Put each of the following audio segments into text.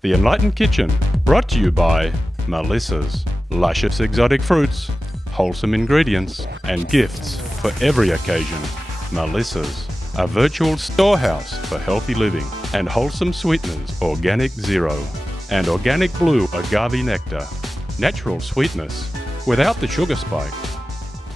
The Enlightened Kitchen, brought to you by Melissa's. Luscious exotic fruits, wholesome ingredients, and gifts for every occasion. Melissa's, a virtual storehouse for healthy living and wholesome sweeteners, Organic Zero, and Organic Blue Agave Nectar. Natural sweetness without the sugar spike.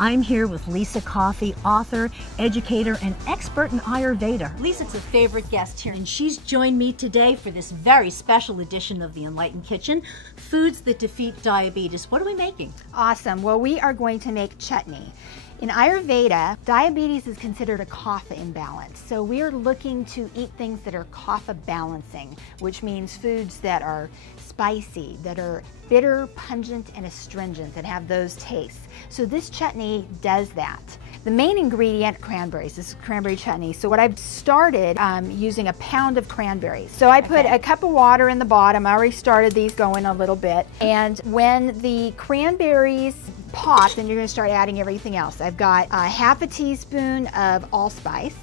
I'm here with Lissa Coffey, author, educator, and expert in Ayurveda. Lissa's a favorite guest here, and she's joined me today for this very special edition of the Enlightened Kitchen, Foods That Defeat Diabetes. What are we making? Awesome. Well, we are going to make chutney. In Ayurveda, diabetes is considered a kapha imbalance. So we are looking to eat things that are kapha balancing, which means foods that are spicy, that are bitter, pungent, and astringent, that have those tastes. So this chutney does that. The main ingredient, cranberries. This is cranberry chutney. So what I've started using a pound of cranberries. So I put a cup of water in the bottom. I already started these going a little bit. And when the cranberries pop, then you're going to start adding everything else. I've got half a teaspoon of allspice,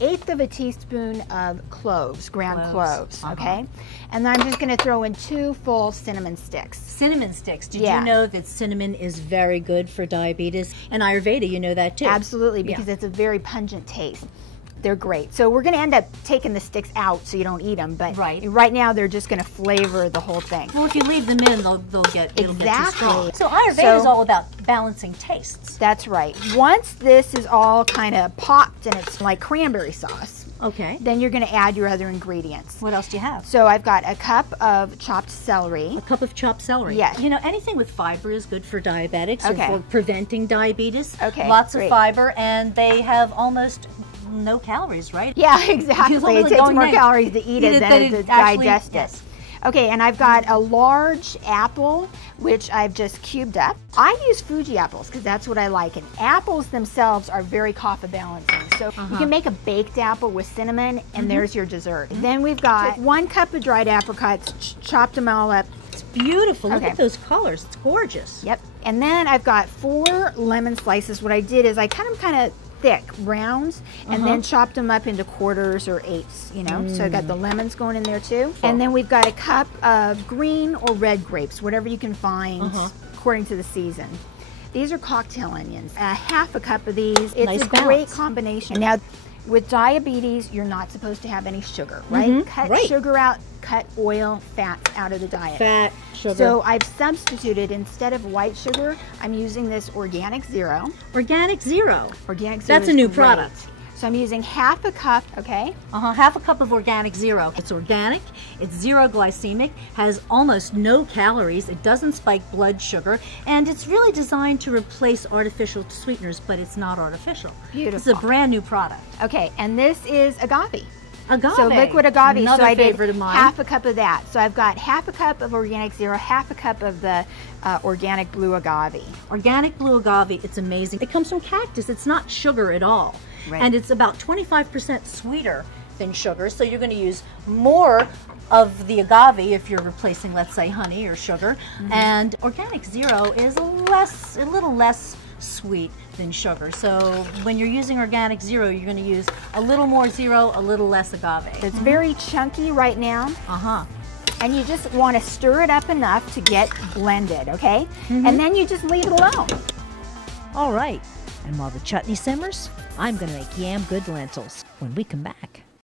eighth of a teaspoon of cloves, ground cloves, okay? And then I'm just going to throw in 2 full cinnamon sticks. Cinnamon sticks. Did you know that cinnamon is very good for diabetes? And Ayurveda, you know that too. Absolutely, because it's a very pungent taste. They're great. So we're going to end up taking the sticks out so you don't eat them, but right now they're just going to flavor the whole thing. Well, if you leave them in, they'll get too strong. So Ayurveda is all about balancing tastes. That's right. Once this is all kind of popped and it's like cranberry sauce, then you're going to add your other ingredients. What else do you have? So I've got a cup of chopped celery. A cup of chopped celery. Yes. You know, anything with fiber is good for diabetics or for preventing diabetes. Lots of fiber, and they have almost no calories, right? Yeah, exactly. It takes more calories to eat it than to digest it. Okay, and I've got a large apple, which I've just cubed up. I use Fuji apples because that's what I like, and apples themselves are very kapha balancing. So you can make a baked apple with cinnamon, and there's your dessert. Then we've got 1 cup of dried apricots, chopped them all up. It's beautiful. Look at those colors. It's gorgeous. Yep. And then I've got 4 lemon slices. What I did is I cut them kind of thick rounds and then chopped them up into quarters or eighths, you know. So I got the lemons going in there too. And then we've got a cup of green or red grapes, whatever you can find according to the season. These are cocktail onions. Half a cup of these. It's a great combination. Now, with diabetes, you're not supposed to have any sugar, right? Cut sugar out, cut oil, fats out of the diet. Fat, sugar. So I've substituted, instead of white sugar, I'm using this Organic Zero. Organic Zero. Organic Zero. That's a new product. So I'm using half a cup, half a cup of Organic Zero. It's organic, it's zero glycemic, has almost no calories, it doesn't spike blood sugar, and it's really designed to replace artificial sweeteners, but it's not artificial. Beautiful. It's a brand new product. Okay, and this is agave. Agave. So liquid agave. Another so I did favorite of mine. Half a cup of that. So I've got half a cup of Organic Zero, half a cup of the Organic Blue Agave. Organic Blue Agave, it's amazing. It comes from cactus. It's not sugar at all. And it's about 25% sweeter than sugar, so you're going to use more of the agave if you're replacing, let's say, honey or sugar. And Organic Zero is a little less sweet than sugar. So when you're using Organic Zero, you're going to use a little more zero, a little less agave. It's very chunky right now. And you just want to stir it up enough to get blended, okay? And then you just leave it alone. All right. And while the chutney simmers, I'm going to make yam good lentils when we come back.